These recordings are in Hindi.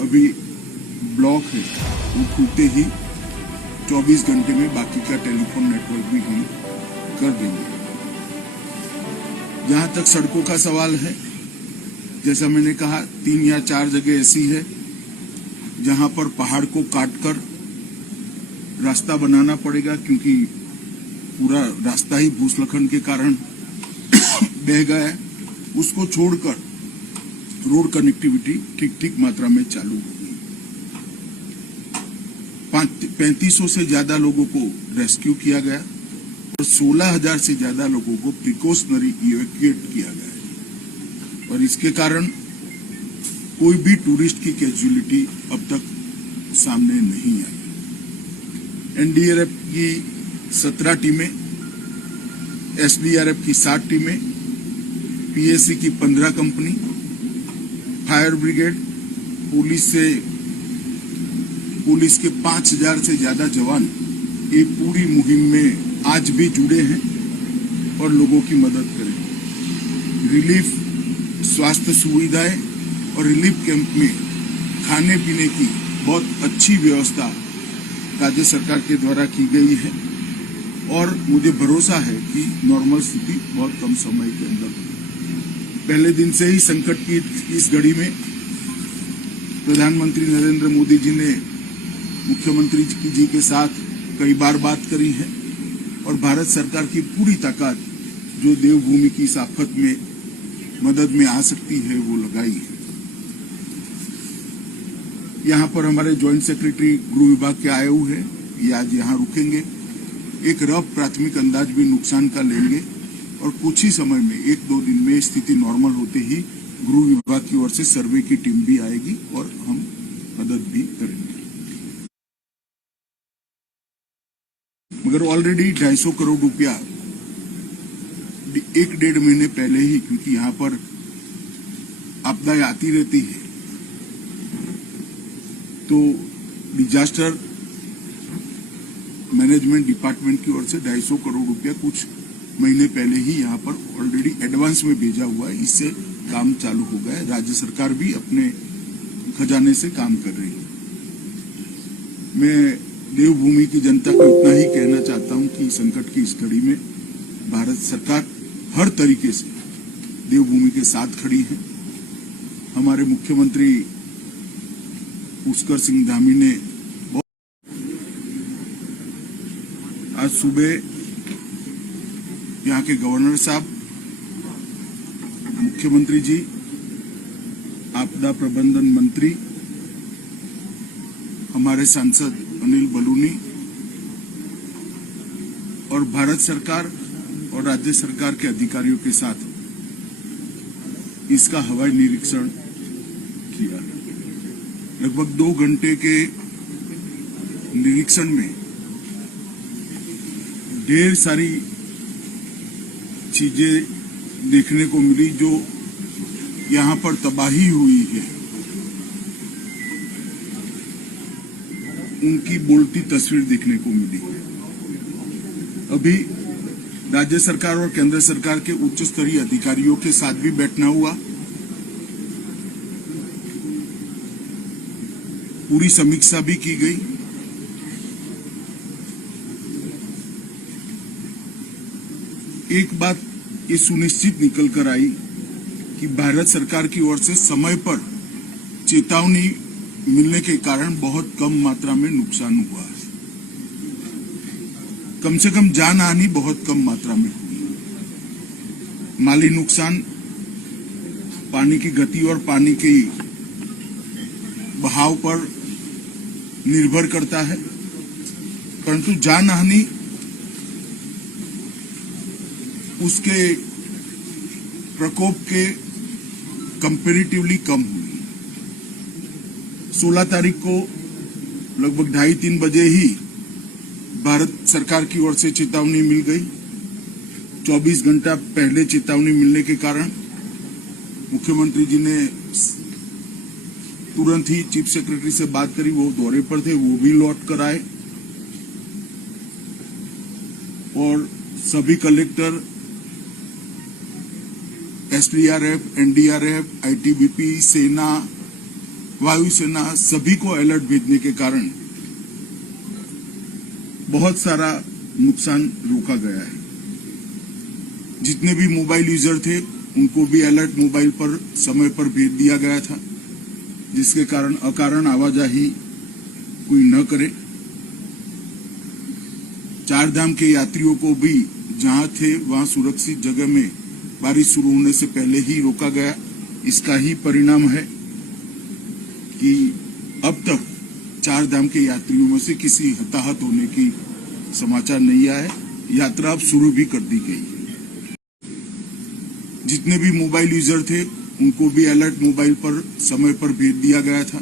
अभी ब्लॉक है वो खुलते ही 24 घंटे में बाकी का टेलीफोन नेटवर्क भी हम कर देंगे। जहां तक सड़कों का सवाल है, जैसा मैंने कहा 3 या 4 जगह ऐसी है जहां पर पहाड़ को काटकर रास्ता बनाना पड़ेगा, क्योंकि पूरा रास्ता ही भूस्खलन के कारण बह गया है। उसको छोड़कर रोड कनेक्टिविटी ठीक मात्रा में चालू होगी। 3500 से ज्यादा लोगों को रेस्क्यू किया गया और 16,000 से ज्यादा लोगों को प्रिकॉशनरी इवैक्यूएट किया गया है। और इसके कारण कोई भी टूरिस्ट की कैजुअलिटी अब तक सामने नहीं आई। एनडीआरएफ की 17 टीमें, एसडीआरएफ की 7 टीमें, पीएससी की 15 कंपनी, फायर ब्रिगेड, पुलिस के 5,000 से ज्यादा जवान ये पूरी मुहिम में आज भी जुड़े हैं और लोगों की मदद करें। रिलीफ, स्वास्थ्य सुविधाएं और रिलीफ कैंप में खाने पीने की बहुत अच्छी व्यवस्था राज्य सरकार के द्वारा की गई है और मुझे भरोसा है कि नॉर्मल स्थिति बहुत कम समय के अंदर होगी। पहले दिन से ही संकट की इस घड़ी में प्रधानमंत्री नरेंद्र मोदी जी ने मुख्यमंत्री जी के साथ कई बार बात करी है और भारत सरकार की पूरी ताकत जो देवभूमि की इस आफत में मदद में आ सकती है वो लगाई है। यहाँ पर हमारे ज्वाइंट सेक्रेटरी गृह विभाग के आए हुए हैं, ये आज यहाँ रुकेंगे। एक रफ प्राथमिक अंदाज भी नुकसान का लेंगे और कुछ ही समय में 1-2 दिन में स्थिति नॉर्मल होते ही गृह विभाग की ओर से सर्वे की टीम भी आएगी और हम मदद भी करेंगे। मगर ऑलरेडी 250 करोड़ रुपया 1-1.5 महीने पहले ही, क्योंकि यहाँ पर आपदाएं आती रहती है, तो डिजास्टर मैनेजमेंट डिपार्टमेंट की ओर से 250 करोड़ रुपया कुछ महीने पहले ही यहाँ पर ऑलरेडी एडवांस में भेजा हुआ है। इससे काम चालू हो गया है। राज्य सरकार भी अपने खजाने से काम कर रही है। मैं देवभूमि की जनता को इतना ही कहना चाहता हूं कि संकट की इस घड़ी में भारत सरकार हर तरीके से देवभूमि के साथ खड़ी है। हमारे मुख्यमंत्री पुष्कर सिंह धामी ने आज सुबह यहाँ के गवर्नर साहब, मुख्यमंत्री जी, आपदा प्रबंधन मंत्री, हमारे सांसद अनिल बलूनी और भारत सरकार और राज्य सरकार के अधिकारियों के साथ इसका हवाई निरीक्षण किया। लगभग 2 घंटे के निरीक्षण में ढेर सारी चीजें देखने को मिली जो यहाँ पर तबाही हुई है उनकी बोलती तस्वीर देखने को मिली। अभी राज्य सरकार और केंद्र सरकार के उच्च स्तरीय अधिकारियों के साथ भी बैठना हुआ। पूरी समीक्षा भी की गई। एक बात ये सुनिश्चित निकल कर आई कि भारत सरकार की ओर से समय पर चेतावनी मिलने के कारण बहुत कम मात्रा में नुकसान हुआ है। कम से कम जान हानि बहुत कम मात्रा में हुई। माली नुकसान पानी की गति और पानी के बहाव पर निर्भर करता है, परंतु जान हानि उसके प्रकोप के कंपैरेटिवली कम हुई। 16 तारीख को लगभग 2:30-3 बजे ही भारत सरकार की ओर से चेतावनी मिल गई। 24 घंटा पहले चेतावनी मिलने के कारण मुख्यमंत्री जी ने तुरंत ही चीफ सेक्रेटरी से बात करी। वो दौरे पर थे, वो भी लौट कर आए और सभी कलेक्टर, एसडीआरएफ, एनडीआरएफ, आईटीबीपी, सेना, वायुसेना सभी को अलर्ट भेजने के कारण बहुत सारा नुकसान रोका गया है। जितने भी मोबाइल यूजर थे उनको भी अलर्ट मोबाइल पर समय पर भेज दिया गया था, जिसके कारण अकारण आवाजाही कोई न करे। चार धाम के यात्रियों को भी जहां थे वहां सुरक्षित जगह में बारिश शुरू होने से पहले ही रोका गया। इसका ही परिणाम है कि अब तक चार धाम के यात्रियों में से किसी हताहत होने की समाचार नहीं आया है। यात्रा अब शुरू भी कर दी गई है। जितने भी मोबाइल यूजर थे उनको भी अलर्ट मोबाइल पर समय पर भेज दिया गया था,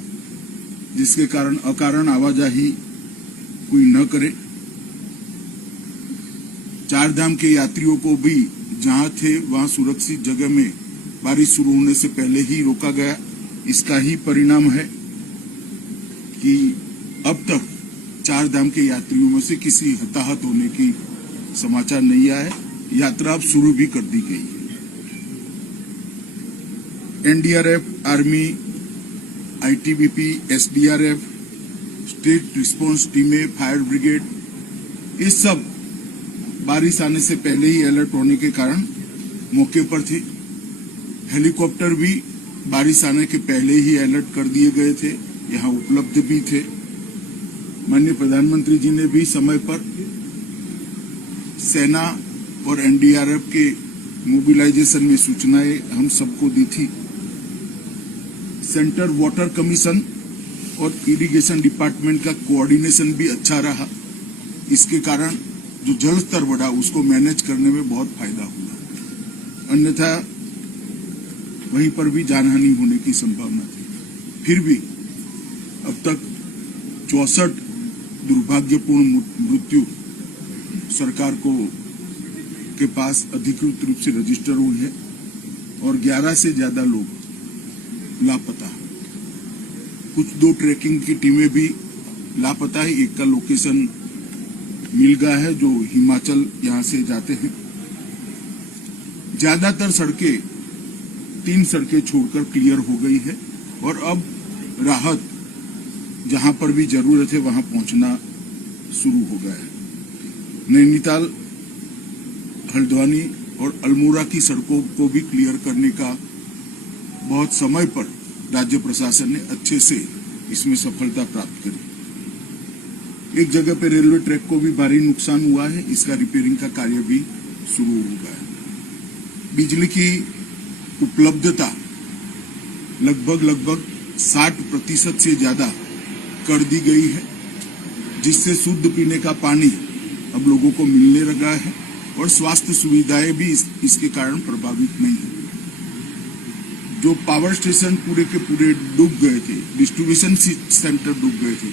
जिसके कारण अकारण आवाजाही कोई न करे। चार धाम के यात्रियों को भी जहां थे वहां सुरक्षित जगह में बारिश शुरू होने से पहले ही रोका गया। इसका ही परिणाम है कि अब तक चार धाम के यात्रियों में से किसी हताहत होने की समाचार नहीं आया है। यात्रा अब शुरू भी कर दी गई है। NDRF, army, ITBP, SDRF, state response टीमें, फायर ब्रिगेड, ये सब बारिश आने से पहले ही अलर्ट होने के कारण मौके पर थे। हेलीकॉप्टर भी बारिश आने के पहले ही अलर्ट कर दिए गए थे, यहाँ उपलब्ध भी थे। माननीय प्रधानमंत्री जी ने भी समय पर सेना और एनडीआरएफ के मोबिलाइजेशन में सूचनाएं हम सबको दी थी। सेंटर वाटर कमीशन और इरिगेशन डिपार्टमेंट का कोऑर्डिनेशन भी अच्छा रहा। इसके कारण जो जल स्तर बढ़ा उसको मैनेज करने में बहुत फायदा हुआ, अन्यथा वहीं पर भी जानहानि होने की संभावना थी। फिर भी अब तक 64 दुर्भाग्यपूर्ण मृत्यु सरकार के पास अधिकृत रूप से रजिस्टर हुई है और 11 से ज्यादा लोग लापता। कुछ 2 ट्रैकिंग की टीमें भी लापता है। एक का लोकेशन मिल गया है जो हिमाचल यहां से जाते हैं। ज्यादातर सड़कें 3 सड़कें छोड़कर क्लियर हो गई है और अब राहत जहां पर भी जरूरत है वहां पहुंचना शुरू हो गया है। नैनीताल, हल्द्वानी और अल्मोड़ा की सड़कों को भी क्लियर करने का बहुत समय पर राज्य प्रशासन ने अच्छे से इसमें सफलता प्राप्त करी। एक जगह पे रेलवे ट्रैक को भी भारी नुकसान हुआ है, इसका रिपेयरिंग का कार्य भी शुरू हो गया है। बिजली की उपलब्धता लगभग 60% से ज्यादा कर दी गई है, जिससे शुद्ध पीने का पानी अब लोगों को मिलने लगा है और स्वास्थ्य सुविधाएं भी इसके कारण प्रभावित नहीं है। जो पावर स्टेशन पूरे के पूरे डूब गए थे, डिस्ट्रीब्यूशन सेंटर डूब गए थे,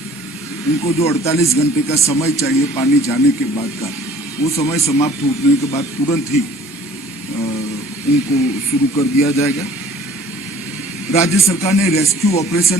उनको जो 48 घंटे का समय चाहिए पानी जाने के बाद का, वो समय समाप्त होने के बाद तुरंत ही उनको शुरू कर दिया जाएगा। राज्य सरकार ने रेस्क्यू ऑपरेशन